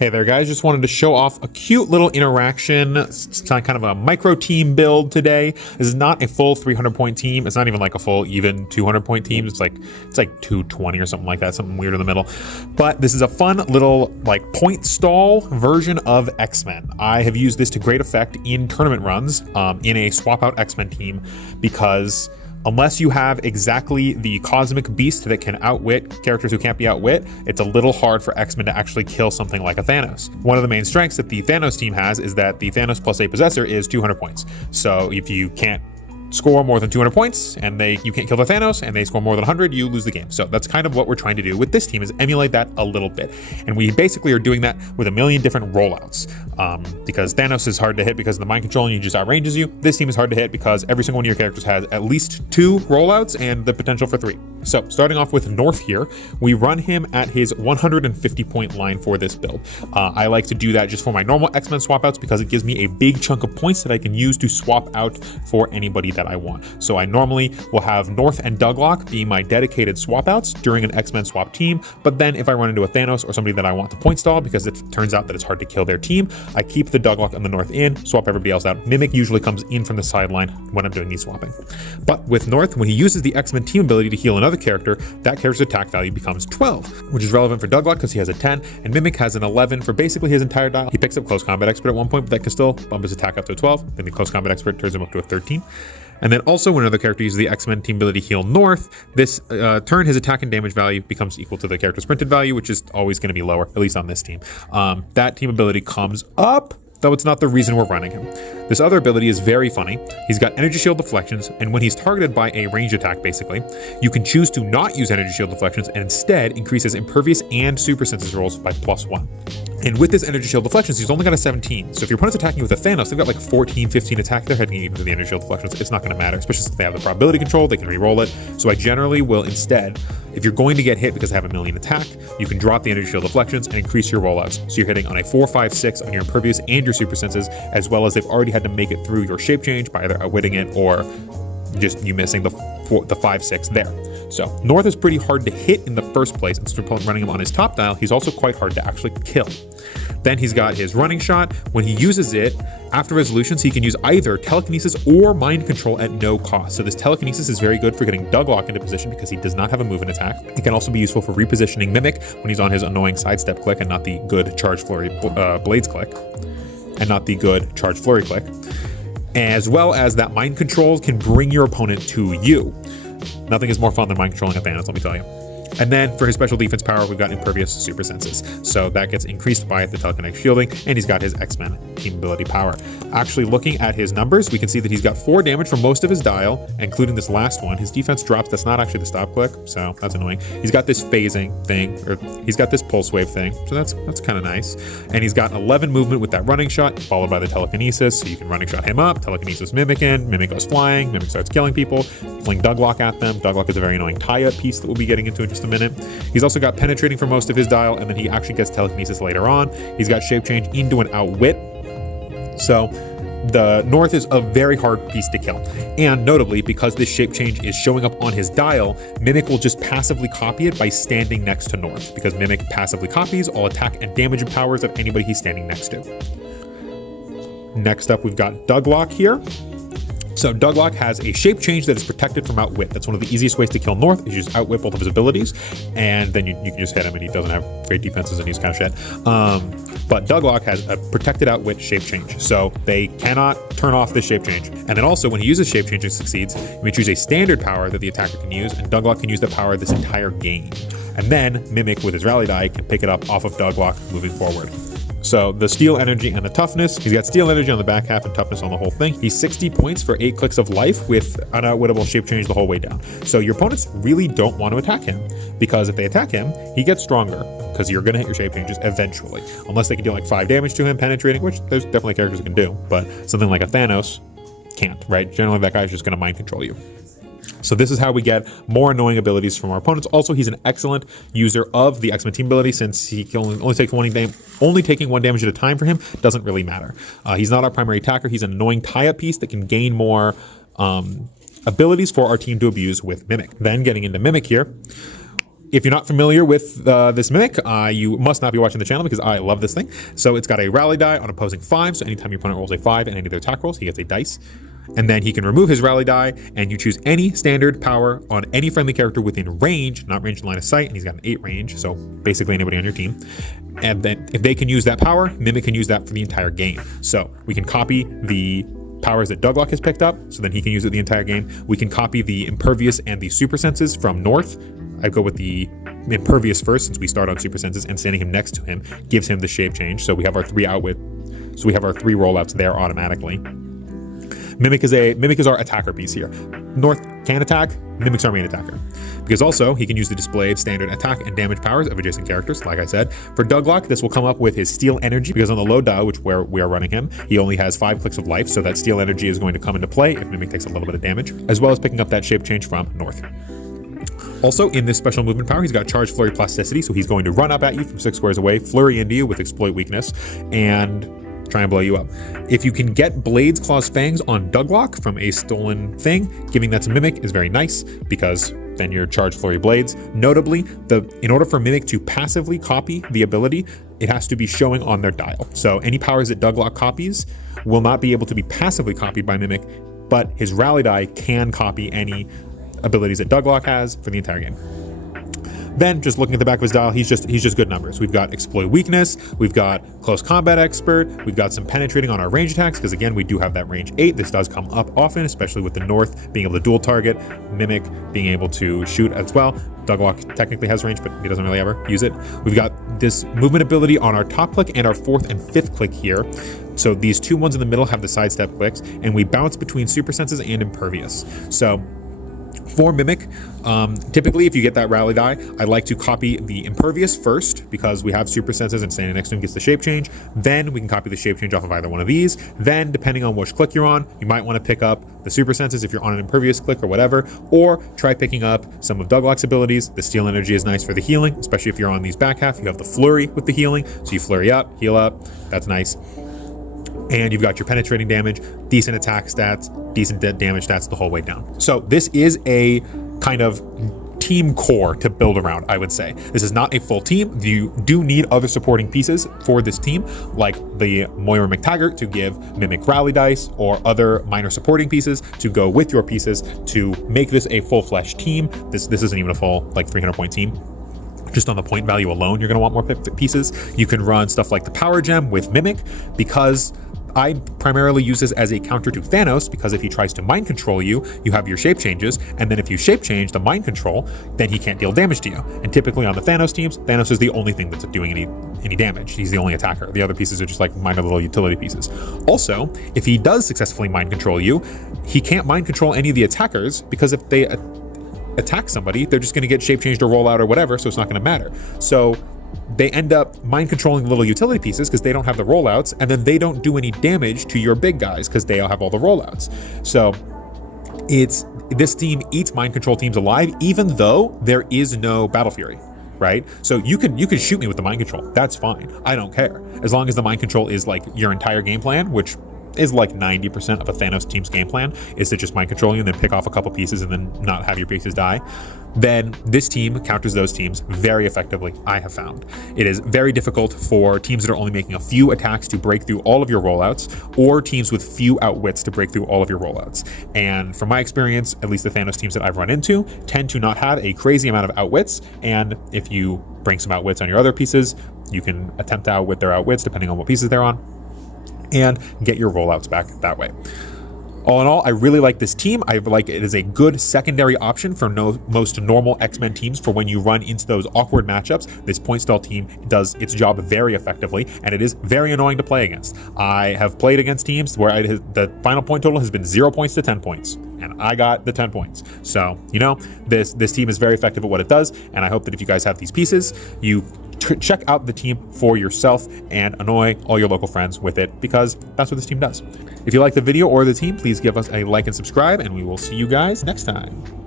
Hey there guys, just wanted to show off a cute little interaction. It's kind of a micro team build today. This is not a full 300 point team. It's not even like a full even 200 point team. It's like 220 or something like that, something weird in the middle. But this is a fun little like point stall version of X-Men. I have used this to great effect in tournament runs in a swap out X-Men team because unless you have exactly the cosmic beast that can outwit characters who can't be outwit, it's a little hard for X-Men to actually kill something like a Thanos. One of the main strengths that the Thanos team has is that the Thanos plus a possessor is 200 points. So if you can't score more than 200 points and you can't kill the Thanos and they score more than 100, you lose the game. So that's kind of what we're trying to do with this team, is emulate that a little bit. And we basically are doing that with a million different rollouts because Thanos is hard to hit because of the mind control and he just outranges you. This team is hard to hit because every single one of your characters has at least 2 rollouts and the potential for 3. So starting off with North here, we run him at his 150 point line for this build. I like to do that just for my normal X-Men swap outs because it gives me a big chunk of points that I can use to swap out for anybody that I want. So I normally will have North and Douglock be my dedicated swap outs during an X-Men swap team, but then if I run into a Thanos or somebody that I want to point stall because it turns out that it's hard to kill their team, I keep the Douglock and the North in, swap everybody else out. Mimic usually comes in from the sideline when I'm doing these swapping. But with North, when he uses the X-Men team ability to heal another character, that character's attack value becomes 12, which is relevant for Douglock because he has a 10, and Mimic has an 11 for basically his entire dial. He picks up Close Combat Expert at one point, but that can still bump his attack up to a 12, then the Close Combat Expert turns him up to a 13. And then also when another character uses the X-Men team ability Heal North, this turn his attack and damage value becomes equal to the character's printed value, which is always going to be lower, at least on this team. That team ability comes up, though it's not the reason we're running him. This other ability is very funny. He's got Energy Shield Deflections, and when he's targeted by a range attack, basically, you can choose to not use Energy Shield Deflections and instead increase his Impervious and Super Senses rolls by +1. And with this Energy Shield Deflections, he's only got a 17. So if your opponent's attacking you with a Thanos, they've got like 14, 15 attack. They're heading into the Energy Shield Deflections. It's not going to matter, especially since they have the probability control. They can re-roll it. So I generally will instead, if you're going to get hit because they have a million attack, you can drop the Energy Shield Deflections and increase your rollouts. So you're hitting on a 4, 5, 6 on your Impervious and your Super Senses, as well as they've already had to make it through your Shape Change by either outwitting it or just you missing the 5, 6 there. So North is pretty hard to hit in the first place, and since we're running him on his top dial, he's also quite hard to actually kill. Then he's got his running shot. When he uses it, after resolutions, he can use either telekinesis or mind control at no cost. So this telekinesis is very good for getting Douglock into position because he does not have a move and attack. It can also be useful for repositioning Mimic when he's on his annoying sidestep click and not the good charge flurry blades click, and not the good charge flurry click. As well as that mind control can bring your opponent to you. Nothing is more fun than mind controlling a Thanos, let me tell you. And then for his special defense power, we've got Impervious Super Senses. So that gets increased by the telekinetic shielding, and he's got his X-Men team ability power. Actually, looking at his numbers, we can see that he's got 4 damage for most of his dial, including this last one. His defense drops. That's not actually the stop click, so that's annoying. He's got this phasing thing, or he's got this pulse wave thing, so that's kind of nice. And he's got 11 movement with that running shot, followed by the telekinesis, so you can running shot him up, telekinesis Mimic in, Mimic goes flying, Mimic starts killing people, fling Douglock at them. Douglock is a very annoying tie-up piece that we'll be getting into in just a minute. He's also got penetrating for most of his dial, and then he actually gets telekinesis later on. He's got shape change into an outwit. So the North is a very hard piece to kill. And notably, because this shape change is showing up on his dial, Mimic will just passively copy it by standing next to North, because Mimic passively copies all attack and damage powers of anybody he's standing next to. Next up, we've got Douglock here. So Douglock has a shape change that is protected from outwit. That's one of the easiest ways to kill North, is you just outwit both of his abilities, and then you can just hit him and he doesn't have great defenses and he's kind of shit. But Douglock has a protected outwit shape change, so they cannot turn off this shape change. And then also when he uses shape change and succeeds, you may choose a standard power that the attacker can use, and Douglock can use that power this entire game. And then Mimic with his rally die can pick it up off of Douglock moving forward. So the steel energy and the toughness, he's got steel energy on the back half and toughness on the whole thing. He's 60 points for 8 clicks of life with unoutwittable shape change the whole way down. So your opponents really don't want to attack him, because if they attack him, he gets stronger because you're going to hit your shape changes eventually. Unless they can do like 5 damage to him penetrating, which there's definitely characters who can do, but something like a Thanos can't, right? Generally that guy's just going to mind control you. So this is how we get more annoying abilities from our opponents. Also, he's an excellent user of the X-Men team ability, since he can only take taking 1 damage at a time for him doesn't really matter. He's not our primary attacker. He's an annoying tie-up piece that can gain more abilities for our team to abuse with Mimic. Then getting into Mimic here, If you're not familiar with this Mimic, you must not be watching the channel because I love this thing. So it's got a rally die on opposing 5. So anytime your opponent rolls a 5 in any of their attack rolls, he gets a dice. And then he can remove his rally die, and you choose any standard power on any friendly character within range, not range and line of sight, and he's got an 8 range, so basically anybody on your team. And then if they can use that power, Mimic can use that for the entire game. So we can copy the powers that Douglock has picked up, so then he can use it the entire game. We can copy the Impervious and the Super Senses from North. I go with the Impervious first, since we start on Super Senses, and standing him next to him gives him the shape change. So we have our 3 outwit, so we have our 3 rollouts there automatically. Mimic is our attacker piece here. North can attack, Mimic's our main attacker. Because also, he can use the displayed standard attack and damage powers of adjacent characters, like I said. For Douglock, this will come up with his Steel Energy, because on the low dial, where we are running him, he only has 5 clicks of life, so that Steel Energy is going to come into play if Mimic takes a little bit of damage, as well as picking up that shape change from North. Also, in this special movement power, he's got Charge, Flurry, Plasticity, so he's going to run up at you from 6 squares away, flurry into you with Exploit Weakness, and try and blow you up. If you can get Blades, Claws, Fangs on Douglock from a stolen thing, giving that to Mimic is very nice, because then your Charge, Flurry, Blades. Notably, in order for Mimic to passively copy the ability, it has to be showing on their dial. So any powers that Douglock copies will not be able to be passively copied by Mimic, but his rally die can copy any abilities that Douglock has for the entire game. Then, just looking at the back of his dial, he's just good numbers. We've got Exploit Weakness, we've got Close Combat Expert, we've got some penetrating on our range attacks, because again, we do have that range 8. This does come up often, especially with the North being able to dual target, Mimic being able to shoot as well. Douglock technically has range, but he doesn't really ever use it. We've got this movement ability on our top click and our 4th and 5th click here. So these 2 ones in the middle have the sidestep clicks, and we bounce between Super Senses and Impervious. So for Mimic, typically if you get that rally die, I like to copy the Impervious first, because we have Super Senses and standing next to him gets the shape change. Then we can copy the shape change off of either one of these. Then, depending on which click you're on, you might want to pick up the Super Senses if you're on an Impervious click or whatever, or try picking up some of Douglock's abilities. The Steel Energy is nice for the healing, especially if you're on these back half. You have the Flurry with the healing, so you flurry up, heal up, that's nice. And you've got your penetrating damage, decent attack stats, decent damage stats the whole way down. So this is a kind of team core to build around, I would say. This is not a full team. You do need other supporting pieces for this team, like the Moira McTaggart to give Mimic rally dice, or other minor supporting pieces to go with your pieces to make this a full-fledged team. This isn't even a full, like, 300-point team. Just on the point value alone, you're going to want more pieces. You can run stuff like the Power Gem with Mimic, because I primarily use this as a counter to Thanos, because if he tries to mind control you, you have your shape changes, and then if you shape change the mind control, then he can't deal damage to you. And typically on the Thanos teams, Thanos is the only thing that's doing any damage. He's the only attacker. The other pieces are just like minor little utility pieces. Also, if he does successfully mind control you, he can't mind control any of the attackers, because if they attack somebody, they're just going to get shape changed or roll out or whatever, so it's not going to matter. So they end up mind controlling the little utility pieces because they don't have the rollouts, and then they don't do any damage to your big guys because they all have all the rollouts. So this team eats mind control teams alive, even though there is no Battle Fury, right? So you can shoot me with the mind control. That's fine. I don't care. As long as the mind control is like your entire game plan, which is like 90% of a Thanos team's game plan, is to just mind control you and then pick off a couple pieces and then not have your pieces die. Then this team counters those teams very effectively, I have found. It is very difficult for teams that are only making a few attacks to break through all of your rollouts, or teams with few outwits to break through all of your rollouts. And from my experience, at least the Thanos teams that I've run into tend to not have a crazy amount of outwits, and if you bring some outwits on your other pieces, you can attempt to outwit their outwits depending on what pieces they're on, and get your rollouts back that way. All in all, I really like this team. I like it as a good secondary option for most normal X-Men teams for when you run into those awkward matchups. This point stall team does its job very effectively, and it is very annoying to play against. I have played against teams where the final point total has been 0 points to 10 points, and I got the 10 points. So, this team is very effective at what it does, and I hope that if you guys have these pieces, you check out the team for yourself and annoy all your local friends with it, because that's what this team does. If you like the video or the team, please give us a like and subscribe, and we will see you guys next time.